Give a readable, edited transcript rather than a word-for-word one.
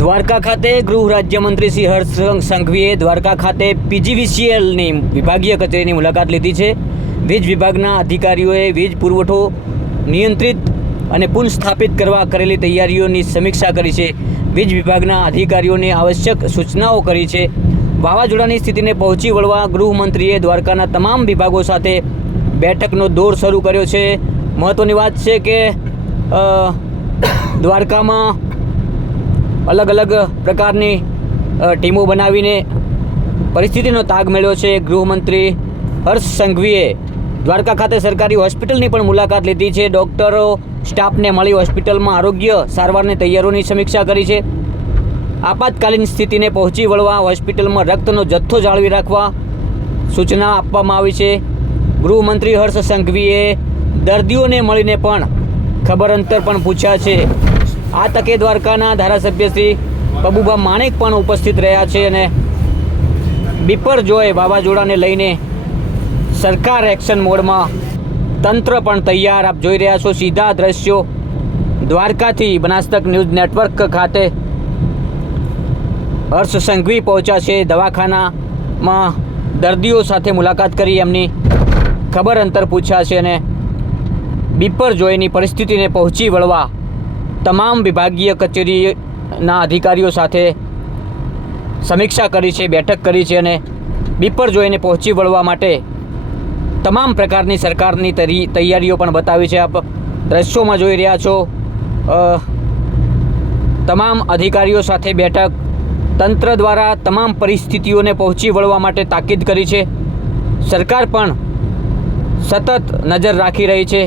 દ્વારકા ખાતે ગૃહ રાજ્યમંત્રી શ્રી હર્ષ સંઘવીએ દ્વારકા ખાતે પીજીવીસીએલની વિભાગીય કચેરીની મુલાકાત લીધી છે। વીજ વિભાગના અધિકારીઓએ વીજ પુરવઠો નિયંત્રિત અને પુનઃસ્થાપિત કરવા કરેલી તૈયારીઓની સમીક્ષા કરી છે। વીજ વિભાગના અધિકારીઓને આવશ્યક સૂચનાઓ કરી છે। વાવાઝોડાની સ્થિતિને પહોંચી વળવા ગૃહમંત્રીએ દ્વારકાના તમામ વિભાગો સાથે બેઠકનો દોર શરૂ કર્યો છે। મહત્ત્વની વાત છે કે દ્વારકામાં अलग अलग प्रकारनी टीमों बनावीने परिस्थितिनो ताग मेळ्यो छे। गृहमंत्री हर्ष संघवीए द्वारका खाते सरकारी होस्पिटलनी पण मुलाकात लीधी छे। डॉक्टरो स्टाफने मळी होस्पिटलमां आरोग्य सारवारनी तैयारीओनी समीक्षा करी छे। आपातकालीन स्थितिने पहोंची वळवा होस्पिटलमां रक्तनो जथ्थो जाळवी राखवा सूचना आपवामां आवी छे। गृहमंत्री हर्ष संघवीए दर्दीओने मळीने पण खबर अंतर पण पूछ्या छे। आ तके द्वारकाना धारासभ्य श्री पबुभा माणेक पण उपस्थित रह्या छे अने बिपरजोय वावाझोडाने लईने सरकार एक्शन मोडमां तंत्र पण तैयार। आप जोई रह्या छो सीधा दृश्यो द्वारकाथी बनासतक न्यूज नेटवर्क खाते हर्ष संघवी पहोंच्या छे। दवाखानामां दर्दीओ साथे मुलाकात करी एमनी खबर अंतर पूछ्या छे अने बिपरजोयनी परिस्थितिने पहोंची वळवा तमाम विभागीय कचेरीना अधिकारीओ साथे समीक्षा करी छे, बैठक करी छे अने बिपरजोयने पहोंची वळवा माटे तमाम प्रकारनी सरकारनी तैयारीओ पण बतावी छे। आप दृश्योमां जोई रह्या छो तमाम अधिकारीओ साथे बैठक तंत्र द्वारा तमाम परिस्थितिओने पहोंची वळवा माटे ताकीद करी छे। सरकार पण सतत नजर राखी रही छे।